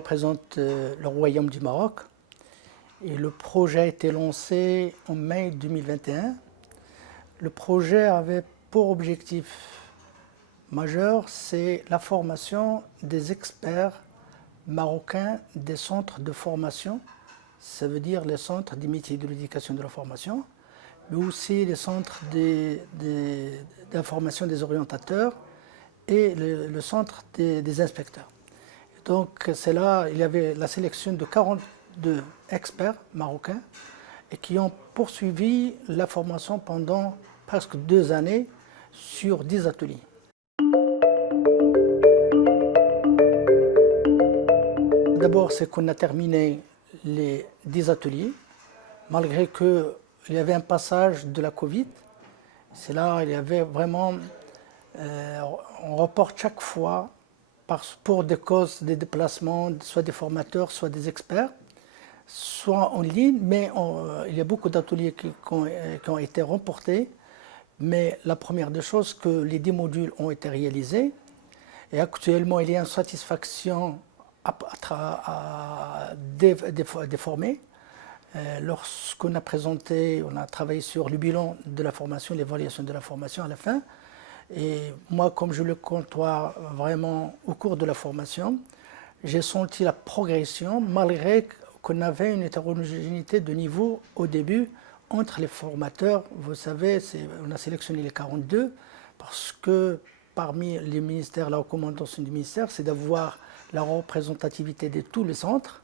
représente le Royaume du Maroc et le projet a été lancé en mai 2021. Le projet avait pour objectif majeur, c'est la formation des experts marocains des centres de formation, ça veut dire les centres des métiers de l'éducation et de la formation, mais aussi les centres d'information des orientateurs et le centre des inspecteurs. Donc c'est là, il y avait la sélection de 42 experts marocains et qui ont poursuivi la formation pendant presque 2 années sur 10 ateliers. D'abord, c'est qu'on a terminé les 10 ateliers, malgré qu'il y avait un passage de la Covid. C'est là, il y avait vraiment, on reporte chaque fois pour des causes, des déplacements, soit des formateurs, soit des experts, soit en ligne, mais il y a beaucoup d'ateliers qui ont été remportés. Mais la première des choses, que les 10 modules ont été réalisés. Et actuellement, il y a une satisfaction des formés. Lorsqu'on a présenté, on a travaillé sur le bilan de la formation, l'évaluation de la formation à la fin. Et moi, comme je le côtoie vraiment au cours de la formation, j'ai senti la progression, malgré qu'on avait une hétérogénéité de niveau au début entre les formateurs. Vous savez, on a sélectionné les 42 parce que parmi les ministères, la recommandation du ministère, c'est d'avoir la représentativité de tous les centres.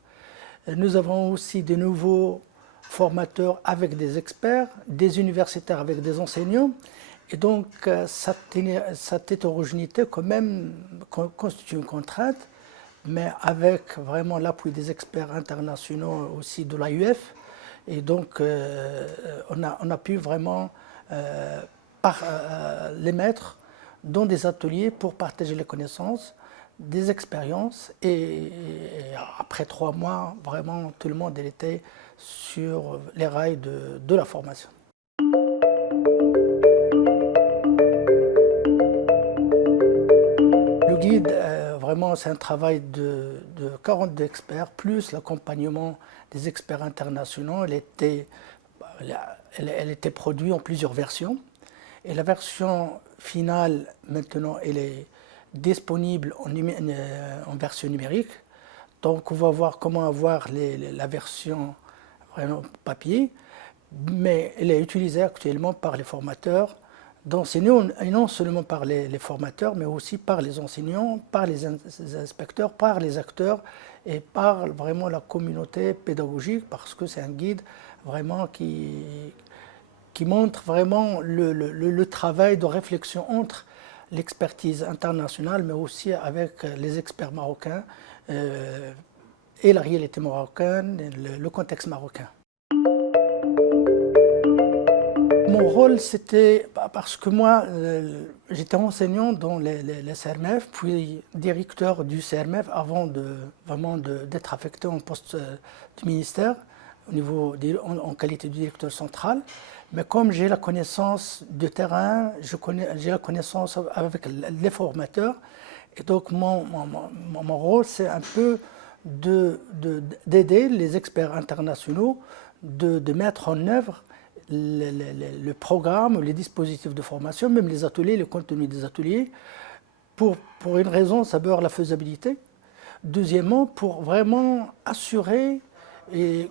Nous avons aussi de nouveaux formateurs avec des experts, des universitaires avec des enseignants. Et donc, cette hétérogénéité quand même constitue une contrainte, mais avec vraiment l'appui des experts internationaux aussi de l'AUF. Et donc, on a pu vraiment les mettre dans des ateliers pour partager les connaissances, des expériences. Et après 3 mois, vraiment, tout le monde était sur les rails de la formation. Le guide, vraiment, c'est un travail de 42 experts, plus l'accompagnement des experts internationaux. Elle était produite en plusieurs versions. Et la version finale, maintenant, elle est disponible en version numérique. Donc, on va voir comment avoir la version vraiment papier, mais elle est utilisée actuellement par les formateurs d'enseignants, et non seulement par les formateurs, mais aussi par les enseignants, par les inspecteurs, par les acteurs et par vraiment la communauté pédagogique, parce que c'est un guide vraiment qui montre vraiment le travail de réflexion entre l'expertise internationale, mais aussi avec les experts marocains et la réalité marocaine, le contexte marocain. Mon rôle, c'était parce que moi, j'étais enseignant dans les CRMF, puis directeur du CRMF avant d'être affecté en poste du ministère en qualité de directeur central. Mais comme j'ai la connaissance du terrain, j'ai la connaissance avec les formateurs, et donc mon rôle, c'est un peu d'aider les experts internationaux de mettre en œuvre le programme, les dispositifs de formation, même les ateliers, le contenu des ateliers, pour une raison, d'abord la faisabilité. Deuxièmement, pour vraiment assurer les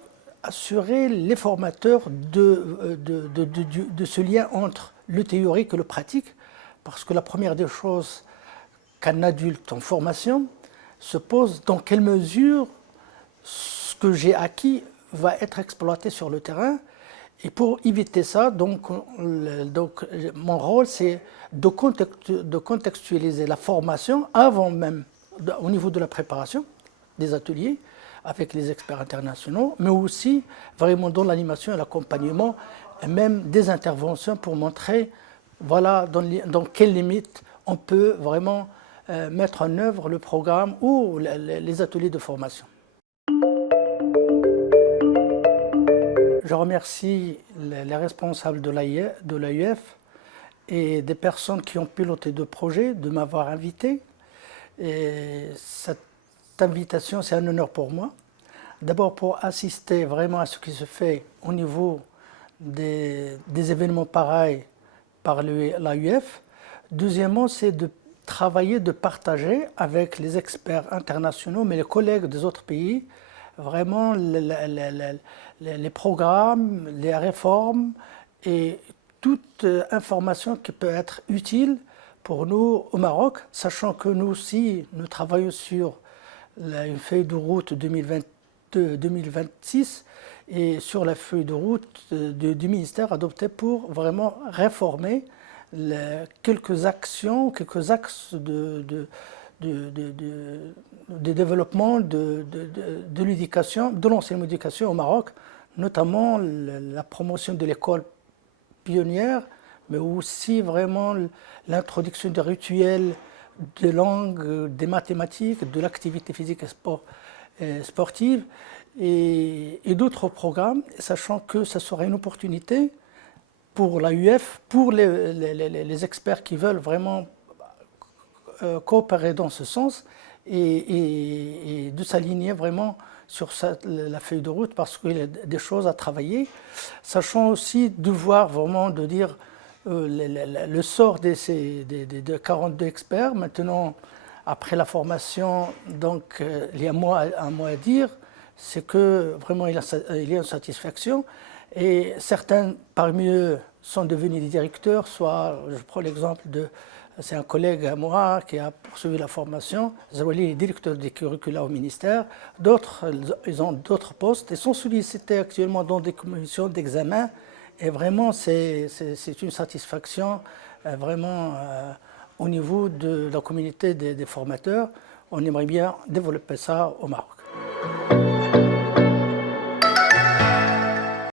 formateurs de ce lien entre le théorique et le pratique, parce que la première des choses qu'un adulte en formation se pose, dans quelle mesure ce que j'ai acquis va être exploité sur le terrain. Et pour éviter ça, donc mon rôle, c'est de contextualiser la formation avant même, au niveau de la préparation des ateliers, avec les experts internationaux, mais aussi vraiment dans l'animation et l'accompagnement, et même des interventions pour montrer voilà, dans quelles limites on peut vraiment mettre en œuvre le programme ou les ateliers de formation. Je remercie les responsables de l'AUF et des personnes qui ont piloté le projet de m'avoir invité. Et invitation, c'est un honneur pour moi. D'abord pour assister vraiment à ce qui se fait au niveau des événements pareils par l'AUF. Deuxièmement, c'est de travailler, de partager avec les experts internationaux, mais les collègues des autres pays, vraiment les programmes, les réformes et toute information qui peut être utile pour nous au Maroc, sachant que nous aussi, nous travaillons sur une feuille de route 2022-2026 et sur la feuille de route du ministère adoptée pour vraiment réformer quelques actions, quelques axes de développement de l'éducation, de l'enseignement d'éducation au Maroc, notamment la promotion de l'école pionnière, mais aussi vraiment l'introduction des rituels, des langues, des mathématiques, de l'activité physique et sportive et d'autres programmes, sachant que ce serait une opportunité pour l'AUF, pour les experts qui veulent vraiment coopérer dans ce sens et de s'aligner vraiment sur la feuille de route parce qu'il y a des choses à travailler, sachant aussi devoir vraiment de dire le sort de 42 experts. Maintenant, après la formation, donc il y a un mot à dire, c'est que vraiment il y a une satisfaction et certains parmi eux sont devenus des directeurs, soit je prends l'exemple c'est un collègue à moi qui a poursuivi la formation, Zawali est directeur des curricula au ministère, d'autres ils ont d'autres postes et sont sollicités actuellement dans des commissions d'examen et vraiment c'est une satisfaction vraiment au niveau de la communauté des formateurs. On aimerait bien développer ça au Maroc.